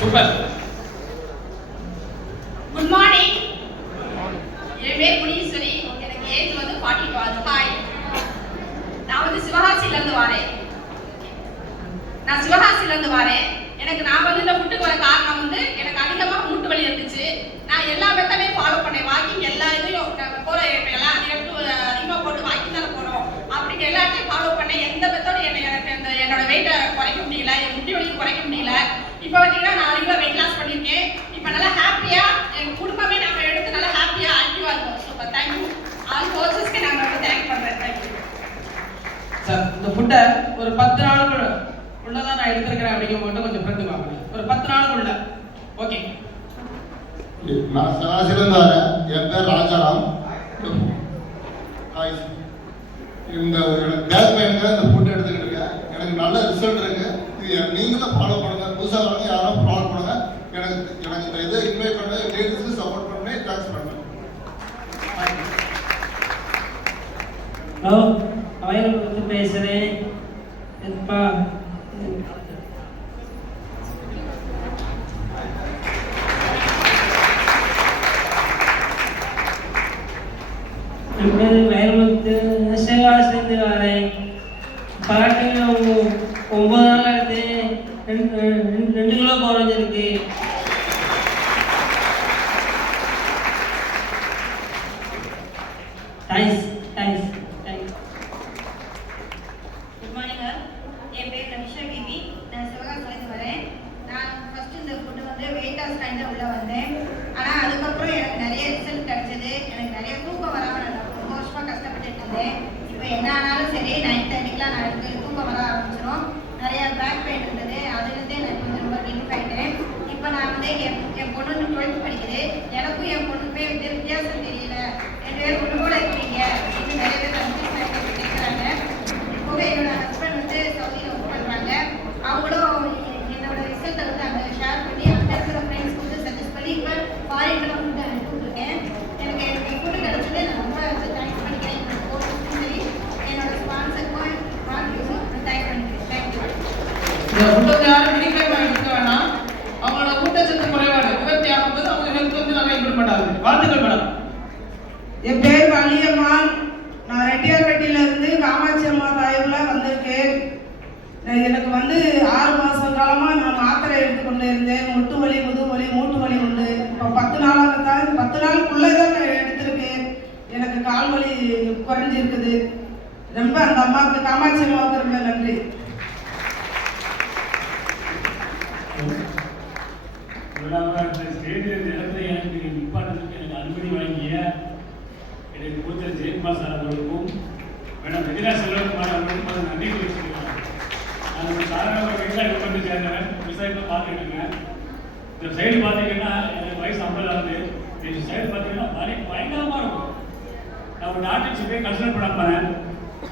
Super. Good morning. என் பேர் முனீஸ்வரி. எனக்கு age வந்து 42. ஹாய். நான் வந்து சிவகாசில இருந்து வரேன். நான் வந்து இந்த ஃபுட்டுக்கு வர காரணம் வந்து எனக்கு அதிகமா மூட்டு வலி இருந்துச்சு. நான் எல்லா மெத்தடையும் ஃபாலோ பண்ணேன். வாக்கிங் எல்லா இதையும் போற எல்லாம் அதிகமா போட்டு வாக்கிங் தானே போறோம். அப்படி எல்லாத்தையும் ஃபாலோ பண்ணேன். எந்த மெத்தடும் எனக்கு என்னோட வெயிட்டை குறைக்க முடியல, என் முட்டி வலியை குறைக்க முடியல. இப்போ பார்த்தீங்கன்னா நான் 4 கிலோ வெயிட் லாஸ் பண்ணியிருக்கேன். இப்போ நல்லா ஹாப்பியா என் குடும்பமே நாங்கள் எடுத்து நல்லா ஹாப்பியா ஆக்டிவா இருக்கோம். சூப்பர். தேங்க்யூ. ஆல் கோச்சஸ்க்கு நான் ரொம்ப தேங்க் பண்றேன். Thank you sir. இந்த ஃபுட்டை ஒரு 10 நாளுக்குள்ள உள்ளதான் நான் எடுத்துருக்கிறேன் அப்படிங்கிற மட்டும் கொஞ்சம் ஃப்ரெண்டு வாங்க. ஒரு 10 நாளுக்குள்ள. ஓகே. நான் சிவகாசிலேருந்து வரேன். என் பேர் ராஜாராம். இந்த எனக்கு பேக் பெயினுக்கு இந்த ஃபுட் எடுத்துக்கிட்டு இருக்கேன். எனக்கு நல்ல ரிசல்ட் இருக்கு. இது நீங்களும் ஃபாலோ பண்ணுங்க. புதுசாக வரவங்க யாரும் ஃபாலோ பண்ணுங்க. எனக்கு இந்த இதை இன்வைட் பண்ண லேடிஸ்க்கு சப்போர்ட் பண்ணி தேங்க்ஸ் பண்ணுறேன். ஹலோ, அவையிலிருந்து பேசுகிறேன். எப்பா என் பேர் வயலுக்கு சிவகாசிலேருந்து வரேன். பாட்டு 9 நாள் எடுத்து 2 கிலோ குறைஞ்சிருக்கு. தேங்க்ஸ். Good morning. என் பேர் ரமிஷா கிவி. நான் சிவகாசிலேருந்து வரேன். நான் ஃபர்ஸ்ட் இந்த ஃபுட்டு வந்து வெயிட் லாஸ் டைமில் உள்ளே வந்தேன். ஆனால் அதுக்கப்புறம் எனக்கு நிறைய ரிசல்ட் கிடைச்சது. எனக்கு நிறைய தூக்கம் வராமல் நான் ரொம்ப வருஷமாக கஷ்டப்பட்டுட்டு இருந்தேன். இப்போ என்ன ஆனாலும் சரி 9:30க்குலாம் நான் எனக்கு தூக்கம் வர ஆரம்பிச்சிடும். நிறைய பேக் பெயின் இருந்தது. அதுலேருந்தே நான் கொஞ்சம் ரொம்ப ரிலீஃப் ஆகிட்டேன். இப்போ நான் வந்து என் பொண்ணு 12th படிக்குது. எனக்கும் என் பொண்ணுக்குமே வித்தியாசம் தெரியல. 2 பேர் ஒன்று கூட இருக்கீங்க அப்படின்னு நிறைய பேர் கன்ஃபியூஸ் கேட்குறாங்க. இப்போவே என்னோட ஹஸ்பண்ட் வந்து சவுதியில் ஒர்க் பண்ணுறாங்க. அவங்களும் என்னோட ரிசல்ட்டை வந்து அங்கே ஷேர் பண்ணி அங்கே இருக்கிற ஃப்ரெண்ட்ஸ்க்கு வந்து சஜஸ்ட் பண்ணி இப்போ ஃபாரின்லாம் ஃபுட்டு அனுப்பிவிட்ருக்கேன். எனக்கு ஃபுட்டு கிடச்சது நான் ரொம்ப தேங்க்ஸ் பண்ணிக்கிறேன். என்னோட கோச்சுக்கும் சரி என்னோட ஸ்பான்சருக்கும் வாங்கிக்கும் தேங்க்ஸ் பண்ணிக்கிறேன். தேங்க்யூ. இந்த ஃபுட்டை யாரும் மெடிக்கல் எடுக்க வேணாம். அவங்களோட ஊட்டச்சத்து குறைபாடு நிவர்த்தி ஆகும்போது அவங்க ஹெல்த் வந்து நல்லா இம்ப்ரூவ்மெண்ட் ஆகுது. வாழ்த்துக்கள் மேடம். என் பேர் வள்ளியம்மாள். நான் ரெட்டியார்பட்டியிலேருந்து காமாட்சி அம்மா தாயூர்ல வந்திருக்கேன். எனக்கு வந்து 6 மாத காலமாக நான் மாத்திரை எடுத்துக்கொண்டு இருந்தேன். முட்டு வலி, முதுவலி, மூட்டு வலி உண்டு. இப்போ 10 நாளுக்குள்ளே தான் நான் எடுத்திருக்கேன். எனக்கு கால் வலி குறைஞ்சிருக்குது. ரொம்ப அந்த அம்மாவுக்கு, காமாட்சி அம்மாவுக்கு ரொம்ப நன்றி. ஸ்டேஜில் இந்த இடத்துல எனக்கு நிப்பாட்டத்துக்கு எனக்கு அனுமதி வழங்கிய எனக்கு கோச்சர் ஜெயக்குமார் சார் அவர்களுக்கும் மேடம் ரெஜினா செல்வகுமார் அவர்களுக்கும் நன்றி தெரிவிச்சுக்கிறேன். நான் ஒரு சாதாரண விவசாயத்தை வந்து சேர்ந்தவன். விவசாயத்தை பார்த்துக்கிட்டுங்க. இந்த சைடு பார்த்தீங்கன்னா எனக்கு வயசு 50 ஆகுது. இந்த சைடு பார்த்தீங்கன்னா பயங்கரமாக இருக்கும். நான் ஒரு டாக்டர்ஸ் போய் கன்சல்ட் பண்ண போனேன்.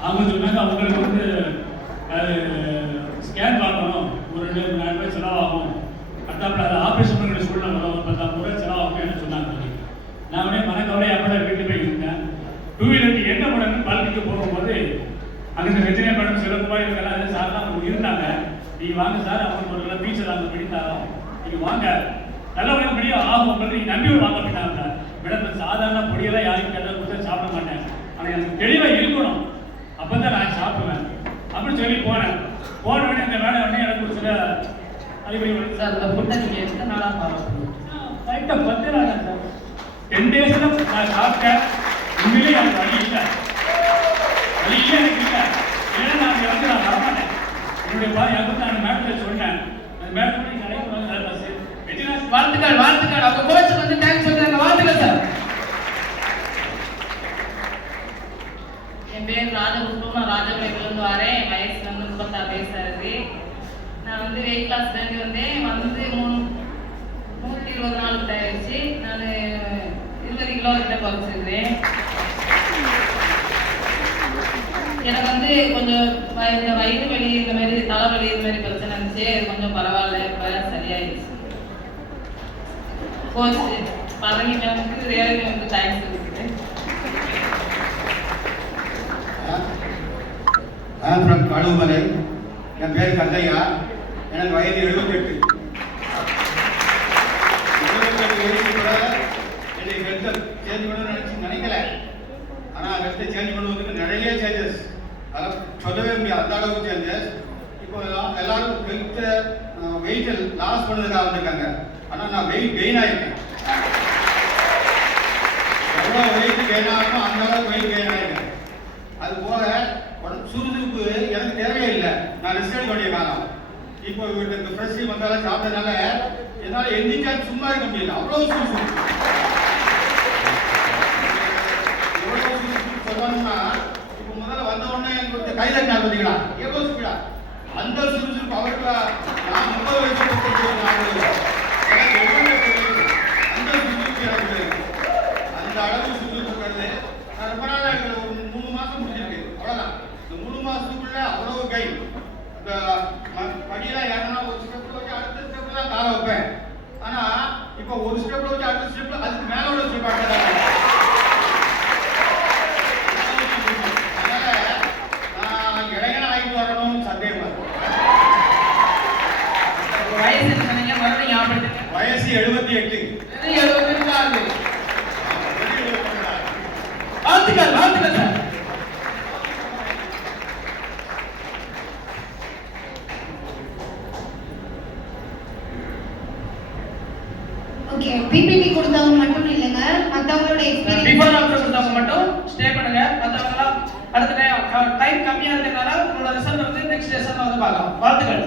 அவங்க சொன்னாங்க அவங்களுக்கு வந்து ஸ்கேன் பார்க்கணும், ஒரு 2-4 ரூபாய் செலவாகும். அடுத்தாப்புல அதை ஆப்ரேஷன் பண்ணுற சூழ்நிலை வரும், ஒரு 10-50 ரூபாய் செலவாகும்னு சொன்னாங்க. நான் உடனே மனக்கவலை அப்போ வீட்டு போய் இருந்தேன். 2 வீலருக்கு என்ன பண்ணணும்னு பல்கிக்கு போகும்போது அங்கே இந்த ரஜினி மேடம் சிவகுமார் இவங்கெல்லாம் சார் அவங்க இருந்தாங்க. நீங்கள் வாங்க சார், அவங்க ஒரு பீச்சர் அங்கே பிடித்தாரோம், நீங்கள் வாங்க நல்லபடியாக முடியும் ஆகும் உங்களுக்கு நீங்கள் நம்பியோடு வாங்க அப்படின்னாங்க. மேடம் சாதாரண பொடியெல்லாம் யாரையும் கேட்டால் கொடுத்தா சாப்பிட மாட்டேன், ஆனால் எனக்கு தெளிவாக இருக்கணும், அப்போ தான் நான் சாப்பிடுவேன் அப்படின்னு சொல்லி போனேன். போன உடனே அந்த மேடம் உடனே எனக்கு ஒரு சில அறிவுரை சார். இந்த ஃபுட்டை நீங்கள் எத்தனை நாளாக ஃபாலோ பண்ணுங்க? கரெக்டாக 10 நாள் சார். 10 டேஸில் நான் சாப்பிட்டேன். உண்மையிலேயே எனக்கு வழி இல்லை எனக்கு இல்லை. ஏன்னா நான் வந்து நான் வரமாட்டேன். என்னுடைய எனக்கு நான் மேடத்தில் சொன்னேன். அந்த மேடத்தில் நிறைய வாழ்த்துக்கள். அவங்க கோச் வந்து தேங்க்ஸ் சொல்றாங்க. வாழ்த்துக்கள் சார். என் பேர் ராஜகுரு. நான் ராஜகுலேருந்து வரேன். வயசு வந்து 36 வயசு ஆகுது. நான் வந்து வெயிட் லாஸ் தாண்டி வந்தேன். வந்து 320 நாள் கிட்ட ஆயிடுச்சு. நான் 20 கிலோ கிட்ட குறைச்சிருக்கிறேன். எனக்கு வந்து கொஞ்சம் இந்த வயிறு வலி, இந்த மாதிரி தலைவலி, இந்த மாதிரி பிரச்சனை இருந்துச்சு. அது கொஞ்சம் பரவாயில்ல, இப்போ சரியாயிடுச்சு. கோச் பழனி மேமுக்கு ரேவதி வந்து தேங்க்ஸ் சொல்லிக்கிறேன். நான் ஃப்ரம் காடுமலை. என் பேர் கந்தையா. எனக்கு வயது 78. சேஞ்ச் பண்ணணும்னு நினைக்கல. ஆனால் ஹெல்த்தை சேஞ்ச் பண்ணுவதுக்கு நிறைய சேஞ்சஸ், அதெல்லாம் சொல்லவே முடியாது, அந்த அளவுக்கு சேஞ்சஸ். இப்போ எல்லாரும் ஹெல்த்தை வெயிட் லாஸ் பண்ணதுக்காக வந்திருக்காங்க. ஆனால் நான் வெயிட் கெயின் ஆகிருக்கேன். எவ்வளோ வெயிட் கெயின் ஆகணும் அந்த அளவுக்கு வெயிட் கெயின் ஆகிருக்கேன். அது போக சுறுசுறுப்பு எனக்கு தேவையே இல்லை, நான் ரெஸ்ட் எடுக்க வேண்டிய காலம். இப்போ வீட்டுக்கு ஃப்ரெஷ் வந்தாலும் சாப்பிட்டதுனால என்னால் எந்திரிச்சா சும்மா இருக்க முடியல, அவ்வளோ சுறுசுறுப்பு. எவ்வளோ சுறுசுறுப்பு சொல்லணும்னா, இப்போ முதல்ல வந்த உடனே எனக்கு கை தட்டினா பார்த்தீங்களா, எவ்வளோ ஸ்பீடா அந்த சுறுசுறுப்பு அவருக்கு. நான் 30 வயசு எனக்கு அந்த சுறுசுறுப்பு எனக்கு அந்த அளவு சுறுசுறுப்புங்கிறது நான் ரொம்ப நாள் ஒரு 3 மாதம் முடிஞ்சிருக்கு, அவ்வளோதான். இந்த 3 மாதத்துக்குள்ள அவ்வளவு கை. இந்த படியெல்லாம் ஏறனா ஒரு ஸ்டெப்ல வச்சு அடுத்த ஸ்டெப்ல தான் காலை வைப்பேன். ஆனால் இப்போ ஒரு ஸ்டெப்ல வச்சு அடுத்த ஸ்டெப்ல அதுக்கு மேலே ஒரு ஸ்டெப் ஆடுறேன். அதனால நான் இளைஞன் ஆகிட்டு வரணும்னு சந்தேகமா இருக்கு. வயசு என்ன சொன்னீங்க? மறுபடியும் ஞாபகப்படுத்துங்க. வயசு 78. 78 ஆகுது. வாழ்த்துக்கள் வாழ்த்துக்கள் சார். ஓகே, பிபிடி கொடுத்தவங்க மட்டும் இல்லைங்க, மற்றவங்களோட எக்ஸ்பீரியன்ஸ் பிஃபோர் ஆஃப்டர் கொடுத்தவங்க மட்டும் ஸ்டே பண்ணுங்க. மற்றவங்களாம் அடுத்த டைம் கம்மியாக இருக்கிறதுனால உங்களோட ரிசல்ட் வந்து நெக்ஸ்ட் செஷன்ல வந்து பார்க்கலாம். வாழ்த்துக்கள்.